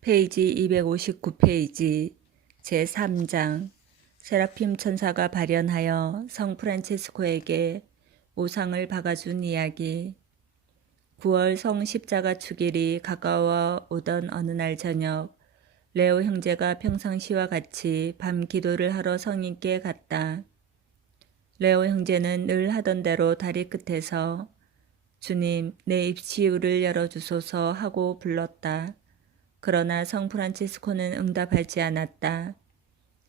페이지 259페이지 제3장 세라핌 천사가 발현하여 성 프란체스코에게 오상을 박아준 이야기 9월 성 십자가 축일이 가까워 오던 어느 날 저녁 레오 형제가 평상시와 같이 밤 기도를 하러 성인께 갔다. 레오 형제는 늘 하던 대로 다리 끝에서 주님 내 입시유를 열어주소서 하고 불렀다. 그러나 성 프란치스코는 응답하지 않았다.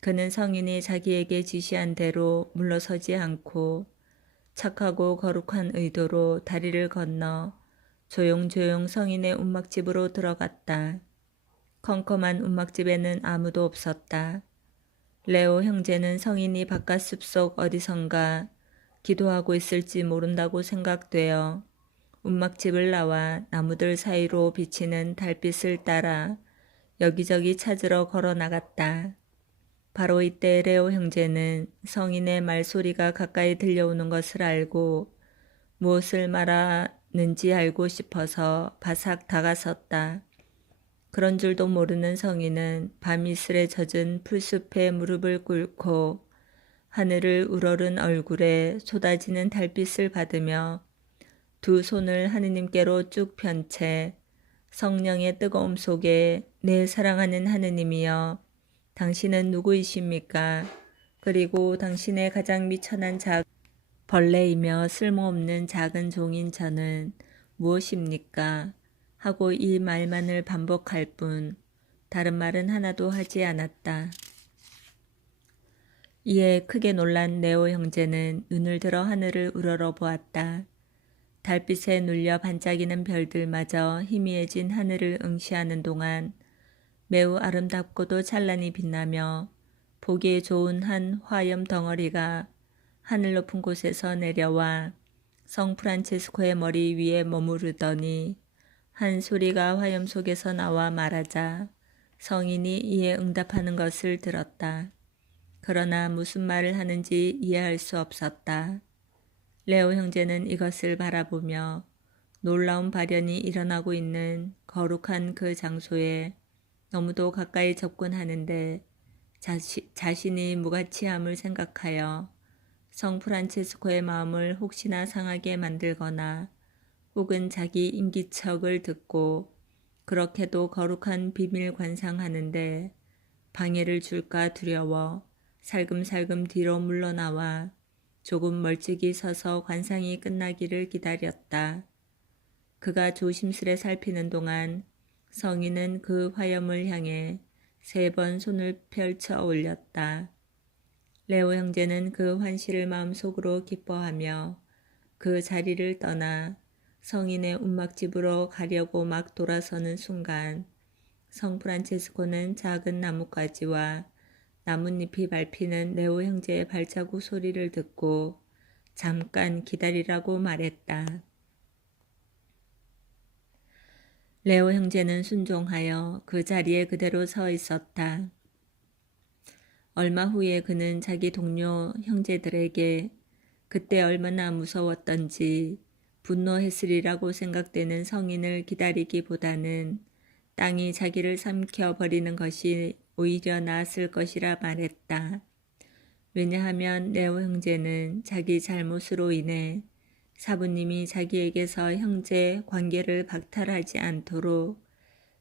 그는 성인이 자기에게 지시한 대로 물러서지 않고 착하고 거룩한 의도로 다리를 건너 조용조용 성인의 움막집으로 들어갔다. 컴컴한 움막집에는 아무도 없었다. 레오 형제는 성인이 바깥 숲속 어디선가 기도하고 있을지 모른다고 생각되어 움막집을 나와 나무들 사이로 비치는 달빛을 따라 여기저기 찾으러 걸어 나갔다. 바로 이때 레오 형제는 성인의 말소리가 가까이 들려오는 것을 알고 무엇을 말하는지 알고 싶어서 바삭 다가섰다. 그런 줄도 모르는 성인은 밤이슬에 젖은 풀숲에 무릎을 꿇고 하늘을 우러른 얼굴에 쏟아지는 달빛을 받으며 두 손을 하느님께로 쭉 편 채 성령의 뜨거움 속에 내 사랑하는 하느님이여 당신은 누구이십니까? 그리고 당신의 가장 미천한 작 벌레이며 쓸모없는 작은 종인 저는 무엇입니까? 하고 이 말만을 반복할 뿐 다른 말은 하나도 하지 않았다. 이에 크게 놀란 네오 형제는 눈을 들어 하늘을 우러러 보았다. 달빛에 눌려 반짝이는 별들마저 희미해진 하늘을 응시하는 동안 매우 아름답고도 찬란히 빛나며 보기에 좋은 한 화염 덩어리가 하늘 높은 곳에서 내려와 성 프란체스코의 머리 위에 머무르더니 한 소리가 화염 속에서 나와 말하자 성인이 이에 응답하는 것을 들었다. 그러나 무슨 말을 하는지 이해할 수 없었다. 레오 형제는 이것을 바라보며 놀라운 발현이 일어나고 있는 거룩한 그 장소에 너무도 가까이 접근하는데 자시, 자신이 무가치함을 생각하여 성 프란체스코의 마음을 혹시나 상하게 만들거나 혹은 자기 임기척을 듣고 그렇게도 거룩한 비밀 관상하는데 방해를 줄까 두려워 살금살금 뒤로 물러나와 조금 멀찍이 서서 관상이 끝나기를 기다렸다. 그가 조심스레 살피는 동안 성인은 그 화염을 향해 세 번 손을 펼쳐 올렸다. 레오 형제는 그 환시를 마음속으로 기뻐하며 그 자리를 떠나 성인의 움막집으로 가려고 막 돌아서는 순간 성 프란체스코는 작은 나뭇가지와 나뭇잎이 밟히는 레오 형제의 발자국 소리를 듣고 잠깐 기다리라고 말했다. 레오 형제는 순종하여 그 자리에 그대로 서 있었다. 얼마 후에 그는 자기 동료 형제들에게 그때 얼마나 무서웠던지 분노했으리라고 생각되는 성인을 기다리기보다는 땅이 자기를 삼켜 버리는 것이 오히려 나았을 것이라 말했다. 왜냐하면 레오 형제는 자기 잘못으로 인해 사부님이 자기에게서 형제 관계를 박탈하지 않도록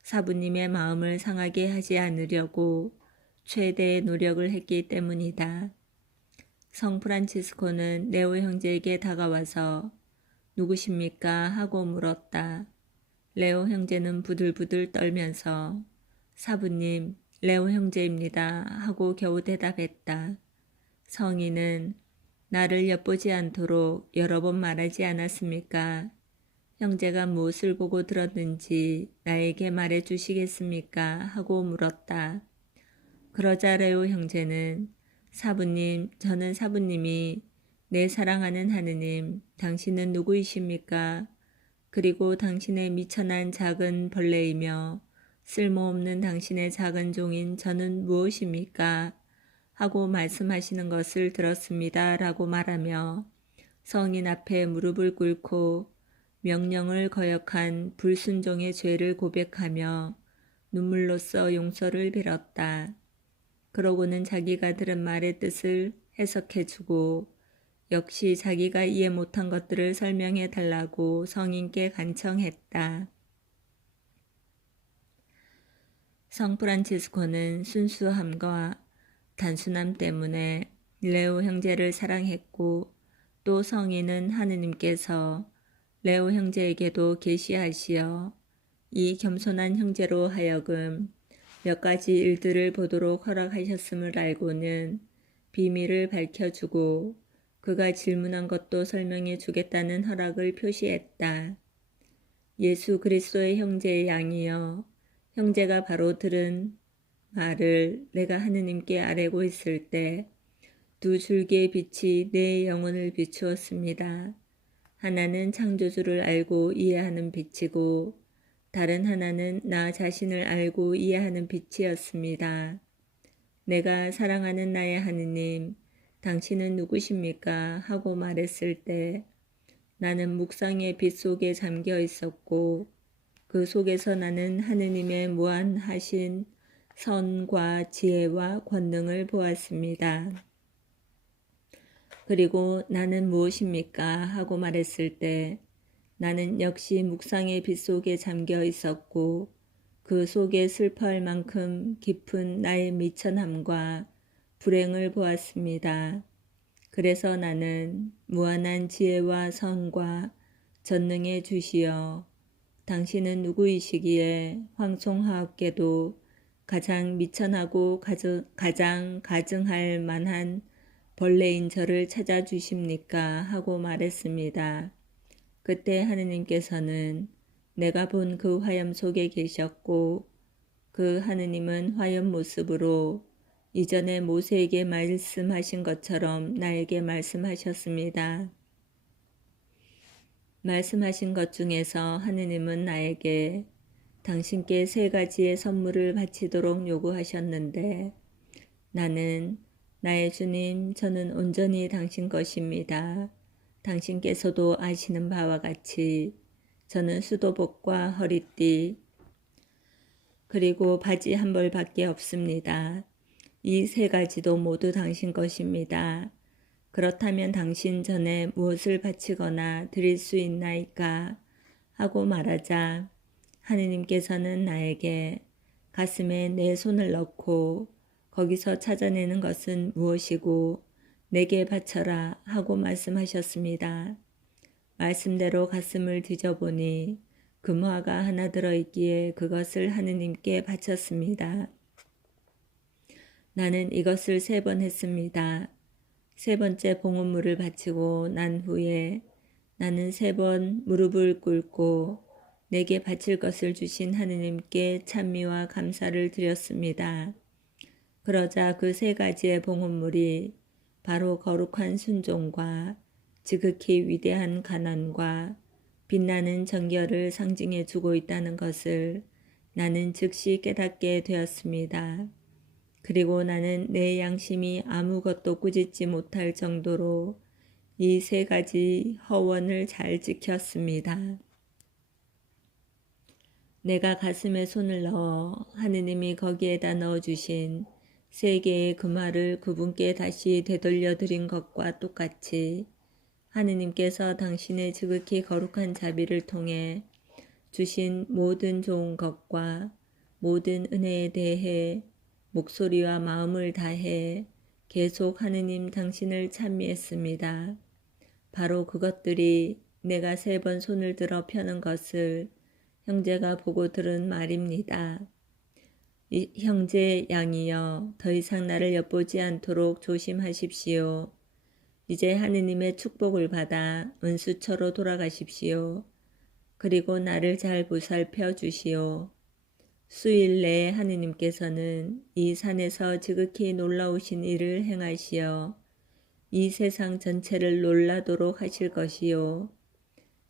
사부님의 마음을 상하게 하지 않으려고 최대의 노력을 했기 때문이다. 성 프란치스코는 레오 형제에게 다가와서 누구십니까? 하고 물었다. 레오 형제는 부들부들 떨면서 사부님, 레오 형제입니다. 하고 겨우 대답했다. 성인은 나를 엿보지 않도록 여러 번 말하지 않았습니까? 형제가 무엇을 보고 들었는지 나에게 말해 주시겠습니까? 하고 물었다. 그러자 레오 형제는 사부님, 저는 사부님이 내 사랑하는 하느님, 당신은 누구이십니까? 그리고 당신의 미천한 작은 벌레이며 쓸모없는 당신의 작은 종인 저는 무엇입니까? 하고 말씀하시는 것을 들었습니다. 라고 말하며 성인 앞에 무릎을 꿇고 명령을 거역한 불순종의 죄를 고백하며 눈물로써 용서를 빌었다. 그러고는 자기가 들은 말의 뜻을 해석해주고 역시 자기가 이해 못한 것들을 설명해 달라고 성인께 간청했다. 성 프란치스코는 순수함과 단순함 때문에 레오 형제를 사랑했고 또 성인은 하느님께서 레오 형제에게도 계시하시어 이 겸손한 형제로 하여금 몇 가지 일들을 보도록 허락하셨음을 알고는 비밀을 밝혀주고 그가 질문한 것도 설명해 주겠다는 허락을 표시했다. 예수 그리스도의 형제의 양이여 형제가 바로 들은 말을 내가 하느님께 아뢰고 있을 때 두 줄기의 빛이 내 영혼을 비추었습니다. 하나는 창조주를 알고 이해하는 빛이고 다른 하나는 나 자신을 알고 이해하는 빛이었습니다. 내가 사랑하는 나의 하느님, 당신은 누구십니까? 하고 말했을 때 나는 묵상의 빛 속에 잠겨 있었고 그 속에서 나는 하느님의 무한하신 선과 지혜와 권능을 보았습니다. 그리고 나는 무엇입니까? 하고 말했을 때 나는 역시 묵상의 빛 속에 잠겨 있었고 그 속에 슬퍼할 만큼 깊은 나의 미천함과 불행을 보았습니다. 그래서 나는 무한한 지혜와 선과 전능의 주시여 당신은 누구이시기에 황송하옵게도 가장 미천하고 가장 가증할 만한 벌레인 저를 찾아주십니까? 하고 말했습니다. 그때 하느님께서는 내가 본 그 화염 속에 계셨고 그 하느님은 화염 모습으로 이전에 모세에게 말씀하신 것처럼 나에게 말씀하셨습니다. 말씀하신 것 중에서 하느님은 나에게 당신께 세 가지의 선물을 바치도록 요구하셨는데 나는 나의 주님, 저는 온전히 당신 것입니다. 당신께서도 아시는 바와 같이 저는 수도복과 허리띠, 그리고 바지 한 벌밖에 없습니다. 이 세 가지도 모두 당신 것입니다. 그렇다면 당신 전에 무엇을 바치거나 드릴 수 있나이까? 하고 말하자 하느님께서는 나에게 가슴에 내 손을 넣고 거기서 찾아내는 것은 무엇이고 내게 바쳐라 하고 말씀하셨습니다. 말씀대로 가슴을 뒤져보니 금화가 하나 들어있기에 그것을 하느님께 바쳤습니다. 나는 이것을 세 번 했습니다. 세 번째 봉헌물을 바치고 난 후에 나는 세 번 무릎을 꿇고 내게 바칠 것을 주신 하느님께 찬미와 감사를 드렸습니다. 그러자 그 세 가지의 봉헌물이 바로 거룩한 순종과 지극히 위대한 가난과 빛나는 정결을 상징해 주고 있다는 것을 나는 즉시 깨닫게 되었습니다. 그리고 나는 내 양심이 아무것도 꾸짖지 못할 정도로 이 세 가지 허원을 잘 지켰습니다. 내가 가슴에 손을 넣어 하느님이 거기에다 넣어주신 세 개의 금화를 그분께 다시 되돌려 드린 것과 똑같이 하느님께서 당신의 지극히 거룩한 자비를 통해 주신 모든 좋은 것과 모든 은혜에 대해 목소리와 마음을 다해 계속 하느님 당신을 찬미했습니다. 바로 그것들이 내가 세 번 손을 들어 펴는 것을 형제가 보고 들은 말입니다. 형제 양이여 더 이상 나를 엿보지 않도록 조심하십시오. 이제 하느님의 축복을 받아 은수처로 돌아가십시오. 그리고 나를 잘 보살펴 주시오. 수일 내에 하느님께서는 이 산에서 지극히 놀라우신 일을 행하시어 이 세상 전체를 놀라도록 하실 것이요.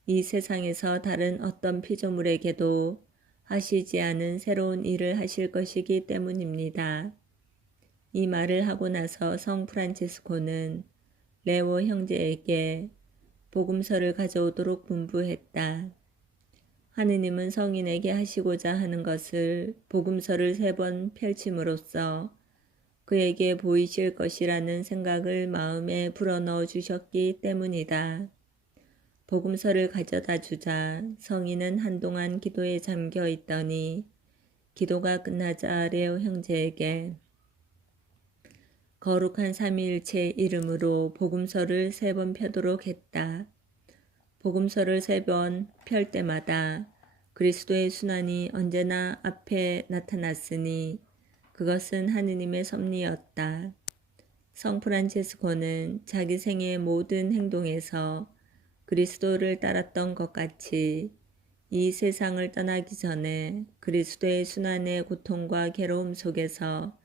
이 세상에서 다른 어떤 피조물에게도 하시지 않은 새로운 일을 하실 것이기 때문입니다. 이 말을 하고 나서 성 프란체스코는 레오 형제에게 복음서를 가져오도록 분부했다. 하느님은 성인에게 하시고자 하는 것을 복음서를 세 번 펼침으로써 그에게 보이실 것이라는 생각을 마음에 불어넣어 주셨기 때문이다. 복음서를 가져다 주자 성인은 한동안 기도에 잠겨 있더니 기도가 끝나자 레오 형제에게 거룩한 삼위일체 이름으로 복음서를 세 번 펴도록 했다. 복음서를 세 번 펼 때마다 그리스도의 순환이 언제나 앞에 나타났으니 그것은 하느님의 섭리였다. 성 프란체스코는 자기 생의 모든 행동에서 그리스도를 따랐던 것 같이 이 세상을 떠나기 전에 그리스도의 순환의 고통과 괴로움 속에서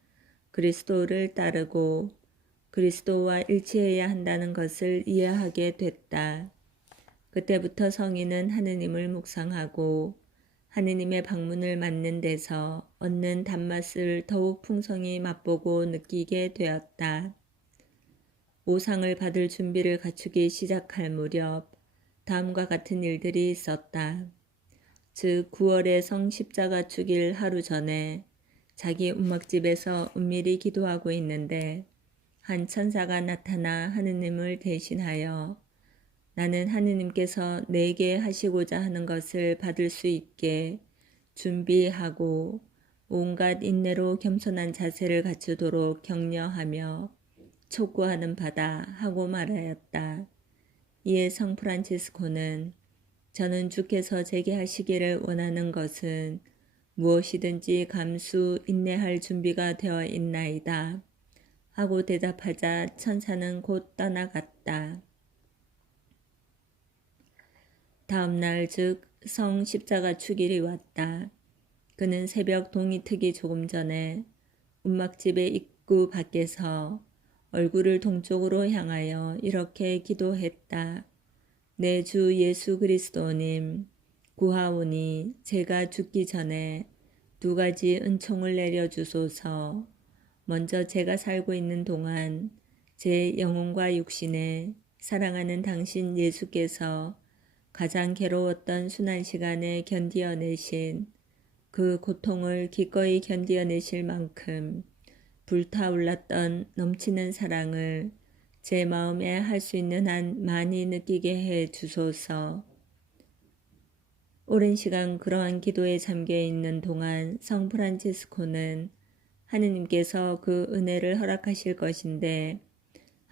그리스도를 따르고 그리스도와 일치해야 한다는 것을 이해하게 됐다. 그때부터 성인은 하느님을 묵상하고 하느님의 방문을 맞는 데서 얻는 단맛을 더욱 풍성히 맛보고 느끼게 되었다. 오상을 받을 준비를 갖추기 시작할 무렵 다음과 같은 일들이 있었다. 즉 9월에 성 십자가 축일 하루 전에 자기 음악집에서 은밀히 기도하고 있는데 한 천사가 나타나 하느님을 대신하여 나는 하느님께서 내게 하시고자 하는 것을 받을 수 있게 준비하고 온갖 인내로 겸손한 자세를 갖추도록 격려하며 촉구하는 바다 하고 말하였다. 이에 성 프란치스코는 저는 주께서 제게 하시기를 원하는 것은 무엇이든지 감수 인내할 준비가 되어 있나이다. 하고 대답하자 천사는 곧 떠나갔다. 다음 날 즉 성 십자가 축일이 왔다. 그는 새벽 동이 트기 조금 전에 운막집의 입구 밖에서 얼굴을 동쪽으로 향하여 이렇게 기도했다. 내 주 예수 그리스도님, 구하오니 제가 죽기 전에 두 가지 은총을 내려주소서. 먼저 제가 살고 있는 동안 제 영혼과 육신에 사랑하는 당신 예수께서 가장 괴로웠던 순한 시간에 견디어내신 그 고통을 기꺼이 견디어내실 만큼 불타올랐던 넘치는 사랑을 제 마음에 할 수 있는 한 많이 느끼게 해 주소서. 오랜 시간 그러한 기도에 잠겨 있는 동안 성 프란치스코는 하느님께서 그 은혜를 허락하실 것인데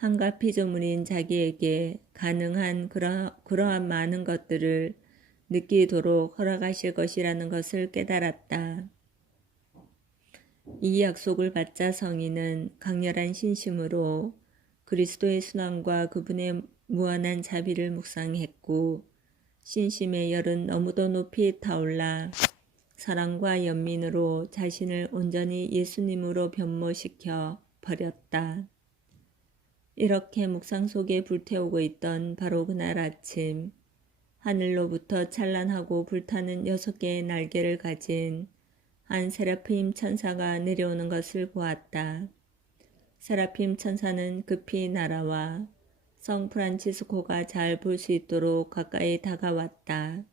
한가 피조물인 자기에게 가능한 그러, 그러한 많은 것들을 느끼도록 허락하실 것이라는 것을 깨달았다. 이 약속을 받자 성인은 강렬한 신심으로 그리스도의 순환과 그분의 무한한 자비를 묵상했고 신심의 열은 너무도 높이 타올라 사랑과 연민으로 자신을 온전히 예수님으로 변모시켜 버렸다. 이렇게 묵상 속에 불태우고 있던 바로 그날 아침 하늘로부터 찬란하고 불타는 여섯 개의 날개를 가진 한 세라핌 천사가 내려오는 것을 보았다. 세라핌 천사는 급히 날아와 성 프란치스코가 잘 볼 수 있도록 가까이 다가왔다.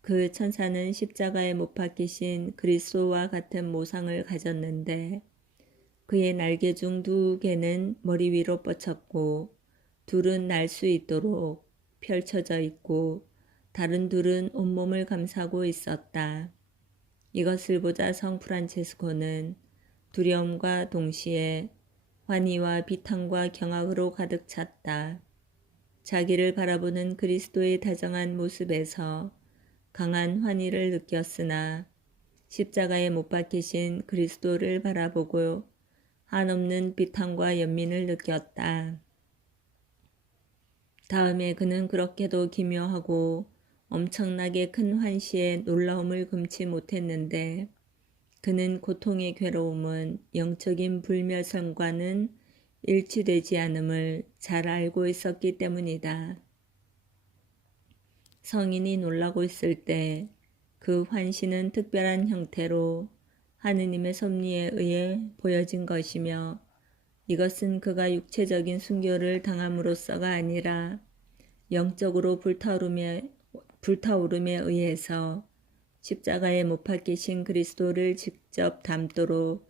그 천사는 십자가에 못 박히신 그리스도와 같은 모상을 가졌는데 그의 날개 중 두 개는 머리 위로 뻗쳤고 둘은 날 수 있도록 펼쳐져 있고 다른 둘은 온몸을 감싸고 있었다. 이것을 보자 성 프란체스코는 두려움과 동시에 환희와 비탄과 경악으로 가득 찼다. 자기를 바라보는 그리스도의 다정한 모습에서 강한 환희를 느꼈으나 십자가에 못 박히신 그리스도를 바라보고 한없는 비탄과 연민을 느꼈다. 다음에 그는 그렇게도 기묘하고 엄청나게 큰 환시에 놀라움을 금치 못했는데 그는 고통의 괴로움은 영적인 불멸성과는 일치되지 않음을 잘 알고 있었기 때문이다. 성인이 놀라고 있을 때 그 환시는 특별한 형태로 하느님의 섭리에 의해 보여진 것이며 이것은 그가 육체적인 순교를 당함으로써가 아니라 영적으로 불타오르며 불타오름에 의해서 십자가에 못 박히신 그리스도를 직접 담도록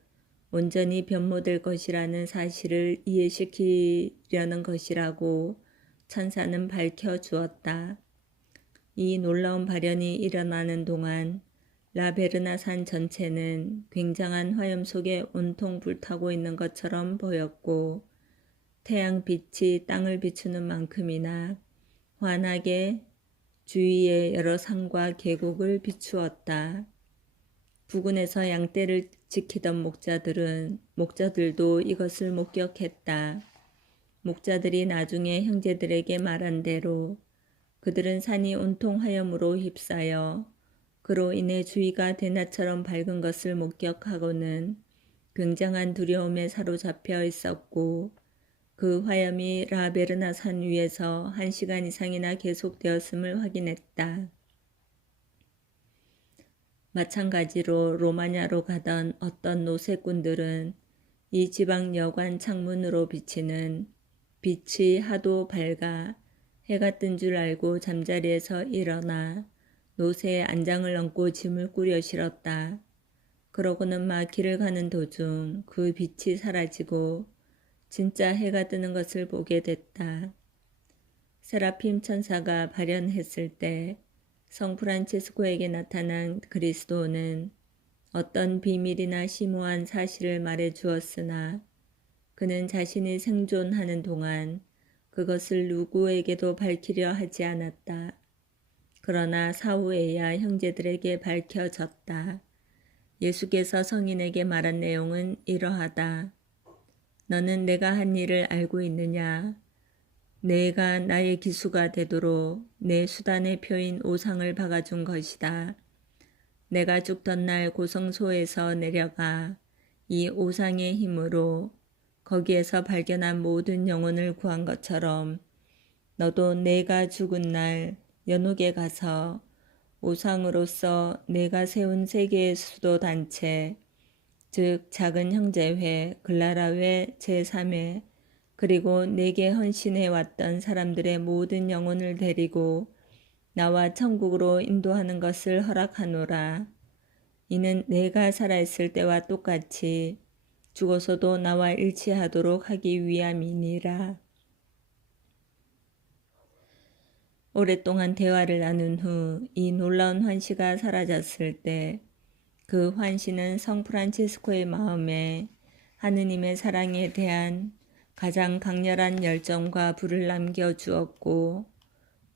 온전히 변모될 것이라는 사실을 이해시키려는 것이라고 천사는 밝혀 주었다. 이 놀라운 발현이 일어나는 동안 라베르나 산 전체는 굉장한 화염 속에 온통 불타고 있는 것처럼 보였고 태양 빛이 땅을 비추는 만큼이나 환하게 주위의 여러 산과 계곡을 비추었다. 부근에서 양떼를 지키던 목자들은 목자들도 이것을 목격했다. 목자들이 나중에 형제들에게 말한 대로 그들은 산이 온통 화염으로 휩싸여 그로 인해 주위가 대낮처럼 밝은 것을 목격하고는 굉장한 두려움에 사로잡혀 있었고 그 화염이 라베르나 산 위에서 한 시간 이상이나 계속되었음을 확인했다. 마찬가지로 로마냐로 가던 어떤 노세꾼들은 이 지방 여관 창문으로 비치는 빛이 하도 밝아 해가 뜬 줄 알고 잠자리에서 일어나 노새에 안장을 얹고 짐을 꾸려 실었다. 그러고는 막 길을 가는 도중 그 빛이 사라지고 진짜 해가 뜨는 것을 보게 됐다. 세라핌 천사가 발현했을 때 성 프란체스코에게 나타난 그리스도는 어떤 비밀이나 심오한 사실을 말해 주었으나 그는 자신이 생존하는 동안 그것을 누구에게도 밝히려 하지 않았다. 그러나 사후에야 형제들에게 밝혀졌다. 예수께서 성인에게 말한 내용은 이러하다. 너는 내가 한 일을 알고 있느냐? 내가 나의 기수가 되도록 내 수단의 표인 오상을 박아준 것이다. 내가 죽던 날 고성소에서 내려가 이 오상의 힘으로 거기에서 발견한 모든 영혼을 구한 것처럼 너도 내가 죽은 날 연옥에 가서 오상으로서 내가 세운 세계의 수도 단체 즉 작은 형제회, 글라라회 제3회 그리고 내게 헌신해 왔던 사람들의 모든 영혼을 데리고 나와 천국으로 인도하는 것을 허락하노라. 이는 내가 살아있을 때와 똑같이 죽어서도 나와 일치하도록 하기 위함이니라. 오랫동안 대화를 나눈 후 이 놀라운 환시가 사라졌을 때 그 환시는 성프란치스코의 마음에 하느님의 사랑에 대한 가장 강렬한 열정과 불을 남겨 주었고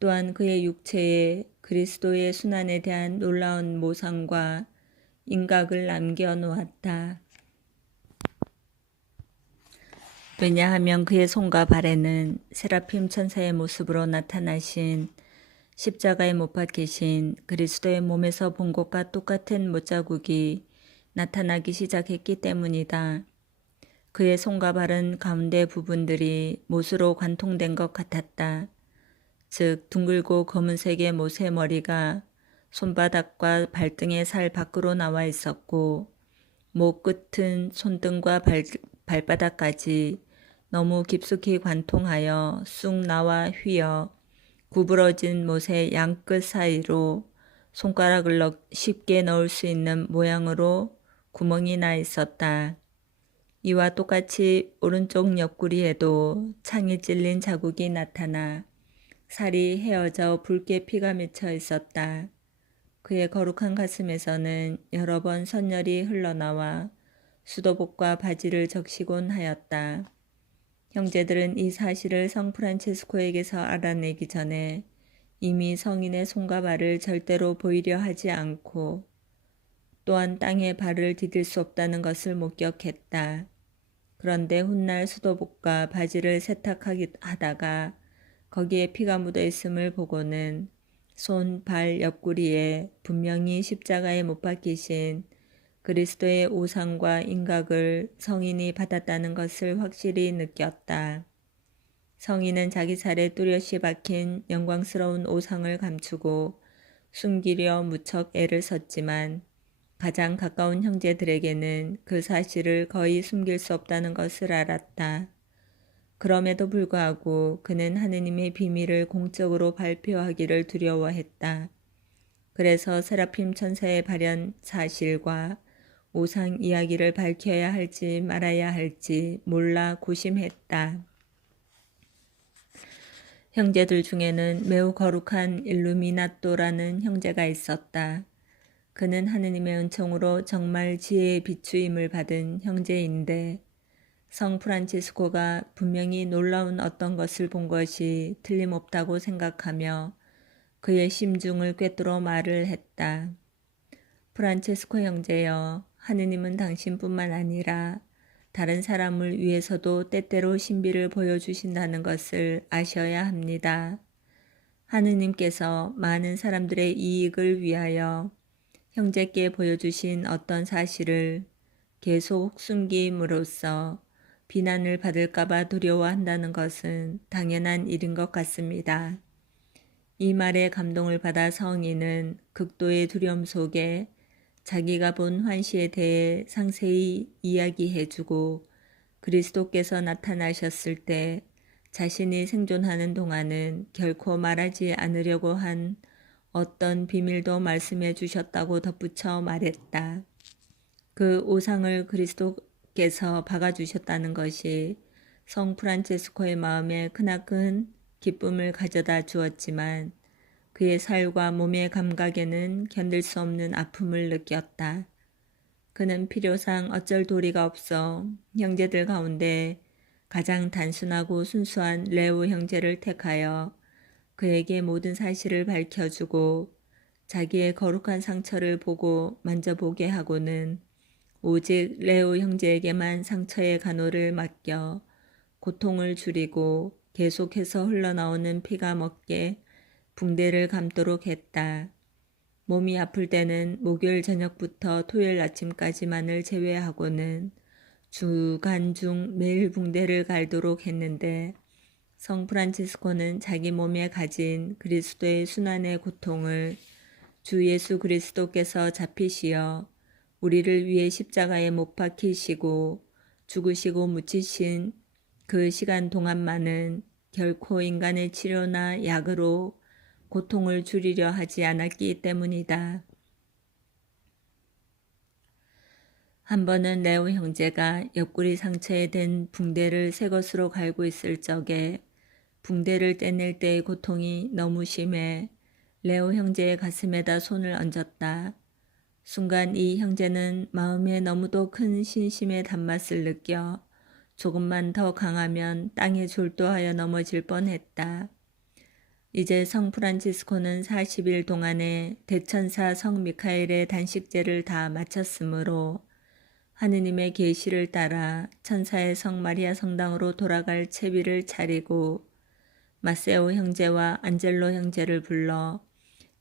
또한 그의 육체에 그리스도의 순환에 대한 놀라운 모상과 인각을 남겨 놓았다. 왜냐하면 그의 손과 발에는 세라핌 천사의 모습으로 나타나신 십자가에 못 박히신 그리스도의 몸에서 본 것과 똑같은 못자국이 나타나기 시작했기 때문이다. 그의 손과 발은 가운데 부분들이 못으로 관통된 것 같았다. 즉 둥글고 검은색의 못의 머리가 손바닥과 발등의 살 밖으로 나와 있었고 목 끝은 손등과 발, 발바닥까지 너무 깊숙이 관통하여 쑥 나와 휘어 구부러진 못의 양끝 사이로 손가락을 쉽게 넣을 수 있는 모양으로 구멍이 나 있었다. 이와 똑같이 오른쪽 옆구리에도 창이 찔린 자국이 나타나 살이 헤어져 붉게 피가 맺혀 있었다. 그의 거룩한 가슴에서는 여러 번 선열이 흘러나와 수도복과 바지를 적시곤 하였다. 형제들은 이 사실을 성 프란체스코에게서 알아내기 전에 이미 성인의 손과 발을 절대로 보이려 하지 않고 또한 땅에 발을 디딜 수 없다는 것을 목격했다. 그런데 훗날 수도복과 바지를 세탁하다가 거기에 피가 묻어 있음을 보고는 손, 발, 옆구리에 분명히 십자가에 못 박히신 그리스도의 오상과 인각을 성인이 받았다는 것을 확실히 느꼈다. 성인은 자기 살에 뚜렷이 박힌 영광스러운 오상을 감추고 숨기려 무척 애를 썼지만 가장 가까운 형제들에게는 그 사실을 거의 숨길 수 없다는 것을 알았다. 그럼에도 불구하고 그는 하느님의 비밀을 공적으로 발표하기를 두려워했다. 그래서 세라핌 천사의 발현 사실과 오상 이야기를 밝혀야 할지 말아야 할지 몰라 고심했다. 형제들 중에는 매우 거룩한 일루미나토라는 형제가 있었다. 그는 하느님의 은총으로 정말 지혜의 비추임을 받은 형제인데 성 프란치스코가 분명히 놀라운 어떤 것을 본 것이 틀림없다고 생각하며 그의 심중을 꿰뚫어 말을 했다. 프란체스코 형제여, 하느님은 당신뿐만 아니라 다른 사람을 위해서도 때때로 신비를 보여주신다는 것을 아셔야 합니다. 하느님께서 많은 사람들의 이익을 위하여 형제께 보여주신 어떤 사실을 계속 숨김으로써 비난을 받을까봐 두려워한다는 것은 당연한 일인 것 같습니다. 이 말에 감동을 받아 성인은 극도의 두려움 속에 자기가 본 환시에 대해 상세히 이야기해주고 그리스도께서 나타나셨을 때 자신이 생존하는 동안은 결코 말하지 않으려고 한 어떤 비밀도 말씀해 주셨다고 덧붙여 말했다. 그 오상을 그리스도께서 박아주셨다는 것이 성 프란체스코의 마음에 크나큰 기쁨을 가져다 주었지만 그의 살과 몸의 감각에는 견딜 수 없는 아픔을 느꼈다. 그는 필요상 어쩔 도리가 없어 형제들 가운데 가장 단순하고 순수한 레오 형제를 택하여 그에게 모든 사실을 밝혀주고 자기의 거룩한 상처를 보고 만져보게 하고는 오직 레오 형제에게만 상처의 간호를 맡겨 고통을 줄이고 계속해서 흘러나오는 피가 먹게 붕대를 감도록 했다. 몸이 아플 때는 목요일 저녁부터 토요일 아침까지만을 제외하고는 주간 중 매일 붕대를 갈도록 했는데 성 프란치스코는 자기 몸에 가진 그리스도의 순환의 고통을 주 예수 그리스도께서 잡히시어 우리를 위해 십자가에 못 박히시고 죽으시고 묻히신 그 시간 동안만은 결코 인간의 치료나 약으로 고통을 줄이려 하지 않았기 때문이다. 한 번은 레오 형제가 옆구리 상처에 된 붕대를 새 것으로 갈고 있을 적에 붕대를 떼낼 때의 고통이 너무 심해 레오 형제의 가슴에다 손을 얹었다. 순간 이 형제는 마음에 너무도 큰 신심의 단맛을 느껴 조금만 더 강하면 땅에 졸도하여 넘어질 뻔했다. 이제 성 프란치스코는 40일 동안에 대천사 성 미카엘의 단식제를 다 마쳤으므로 하느님의 계시를 따라 천사의 성 마리아 성당으로 돌아갈 채비를 차리고 마세오 형제와 안젤로 형제를 불러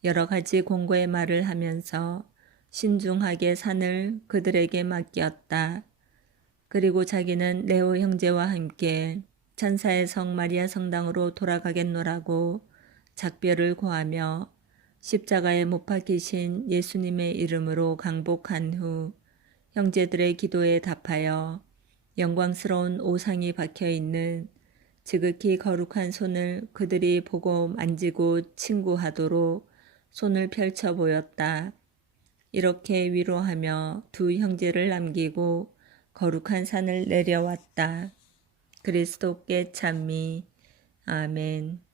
여러 가지 공고의 말을 하면서 신중하게 산을 그들에게 맡겼다. 그리고 자기는 레오 형제와 함께 천사의 성 마리아 성당으로 돌아가겠노라고 작별을 고하며 십자가에 못 박히신 예수님의 이름으로 강복한 후 형제들의 기도에 답하여 영광스러운 오상이 박혀 있는 지극히 거룩한 손을 그들이 보고 만지고 친구하도록 손을 펼쳐 보였다. 이렇게 위로하며 두 형제를 남기고 거룩한 산을 내려왔다. 그리스도께 찬미. 아멘.